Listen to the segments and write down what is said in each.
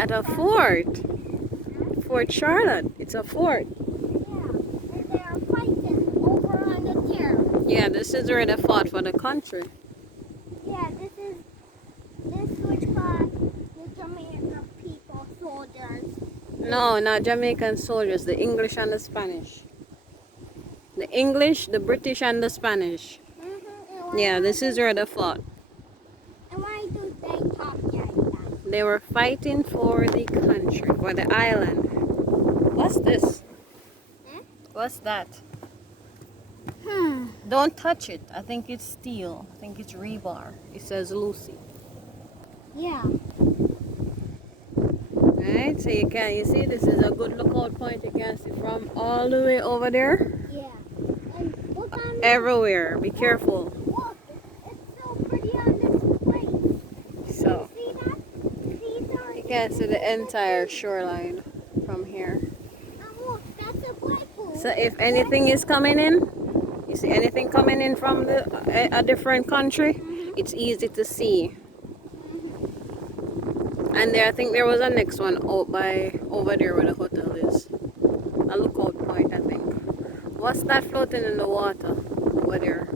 At a fort. Fort Charlotte. It's a fort. Yeah, and they are fighting over on the chair. Yeah, this is where they fought for the country. Yeah, this which part the Jamaican people soldiers. No, not Jamaican soldiers. The English and the Spanish. The English, the British, and the Spanish. Yeah, this is where they fought. And why do they talk like that? They were fighting for the country, for the island. What's this? Hmm? What's that? Don't touch it. I think it's steel. I think it's rebar. It says Lucy. Yeah. Alright, so you see this is a good lookout point. You can see from all the way over there. Yeah. And look on Everywhere. Be careful. Look, it's so pretty on this place. So See that? These are. you can see the entire shoreline from here. And look, that's a blackpool. So if anything is coming in, you see anything coming in from a different country, it's easy to see. And there, I think there was a next one out by over there where the hotel is. A lookout point, I think. What's that floating in the water over there?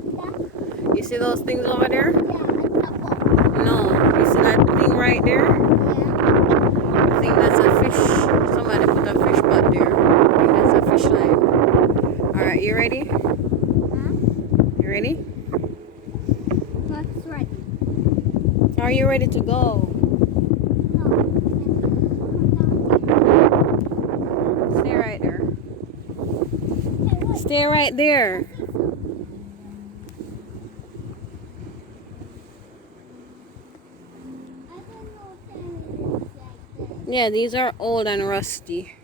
You see those things over there? Yeah, it's a boat. No, you see that thing right there? Yeah. I think that's a fish. Somebody put a fish pot there. I think that's a fish line. Alright, you ready? Huh? You ready? That's right. Are you ready to go? No. Stay right there. Hey, look. Stay right there. I don't know if any looks like this. Yeah, these are old and rusty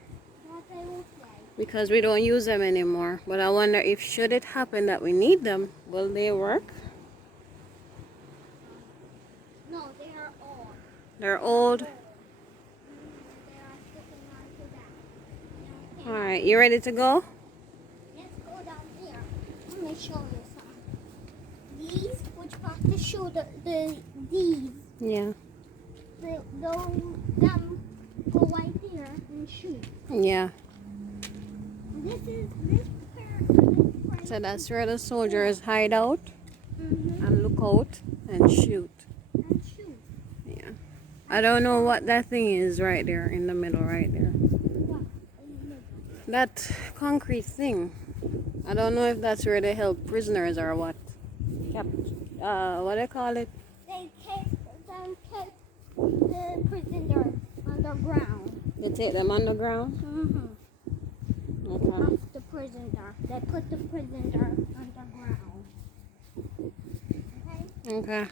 What they look like. because we don't use them anymore. But I wonder if should it happen that we need them, will they work? No, they are old. They're old. They are sticking onto that. Okay. Alright, you ready to go? Let's go down here. Let me show you some. These, which part to show these, Yeah. them go right there and shoot. Yeah. This is this pair. So that's where the soldiers hide out Mm-hmm. and look out and shoot. And shoot. Yeah. I don't know what that thing is right there in the middle right there. What? In the middle. That concrete thing. I don't know if that's where they held prisoners or what. What do they call it? They kept the prisoner underground. They take them underground? Mm-hmm. Okay. Off the prisoner. They put the prisoner underground. Okay? Okay.